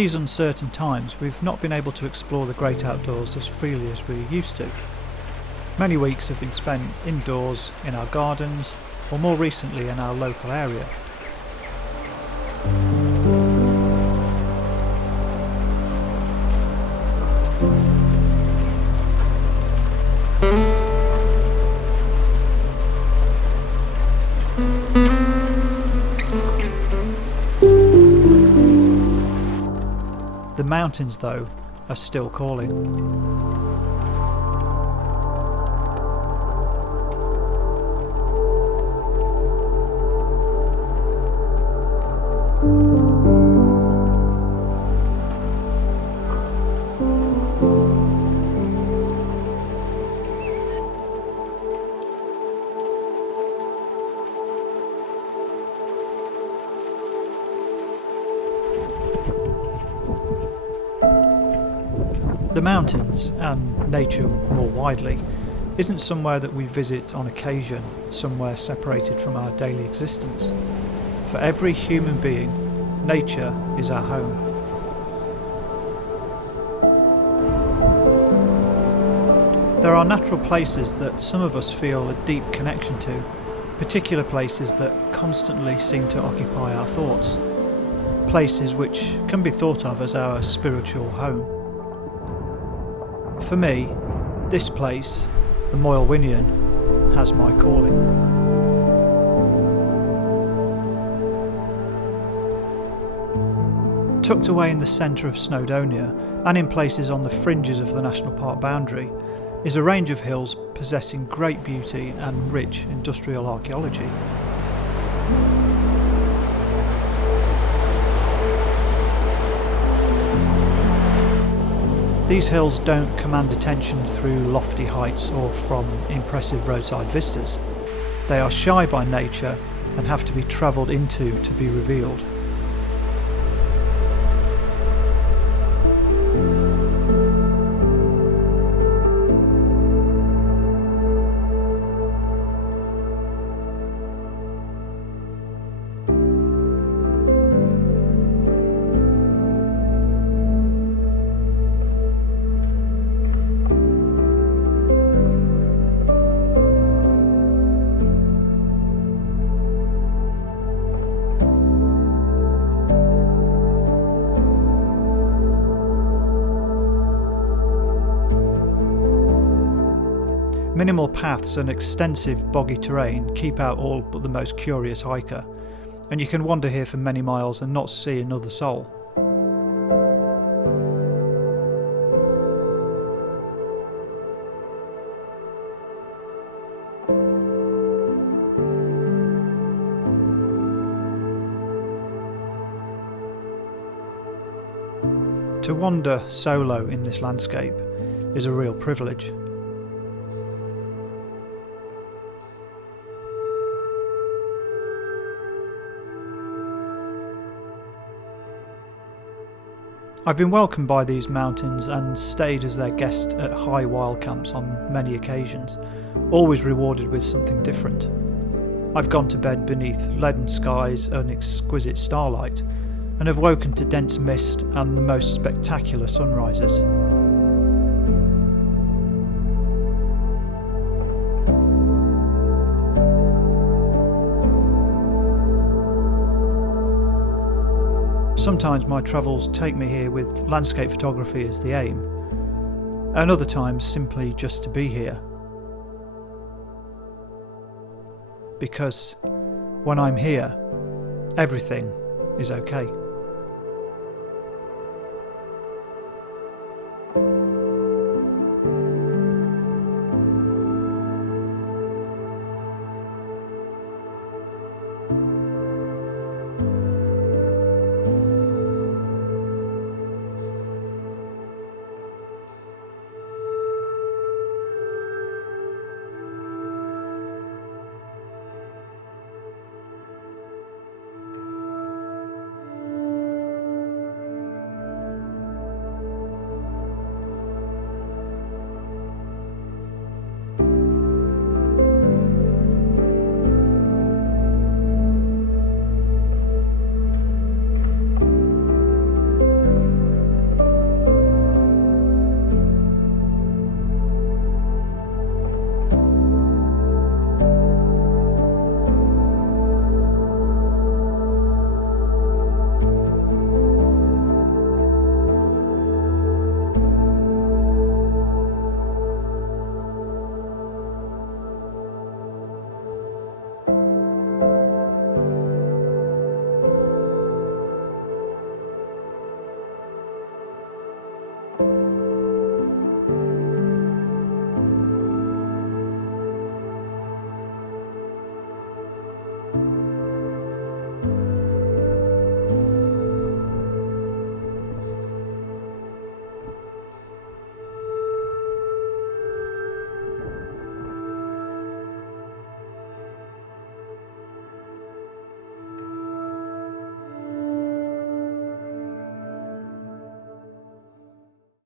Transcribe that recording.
these uncertain times, we've not been able to explore the great outdoors as freely as we used to. Many weeks have been spent indoors, in our gardens, or more recently in our local area. The mountains, though, are still calling. The mountains, and nature more widely, isn't somewhere that we visit on occasion, somewhere separated from our daily existence. For every human being, nature is our home. There are natural places that some of us feel a deep connection to, particular places that constantly seem to occupy our thoughts, places which can be thought of as our spiritual home. For me, this place, the Moelwynion, has my calling. Tucked away in the centre of Snowdonia, and in places on the fringes of the national park boundary, is a range of hills possessing great beauty and rich industrial archaeology. These hills don't command attention through lofty heights or from impressive roadside vistas. They are shy by nature and have to be travelled into to be revealed. Minimal paths and extensive boggy terrain keep out all but the most curious hiker, and you can wander here for many miles and not see another soul. To wander solo in this landscape is a real privilege. I've been welcomed by these mountains and stayed as their guest at high wild camps on many occasions, always rewarded with something different. I've gone to bed beneath leaden skies and exquisite starlight, and have woken to dense mist and the most spectacular sunrises. Sometimes my travels take me here with landscape photography as the aim, and other times simply just to be here. Because when I'm here, everything is okay.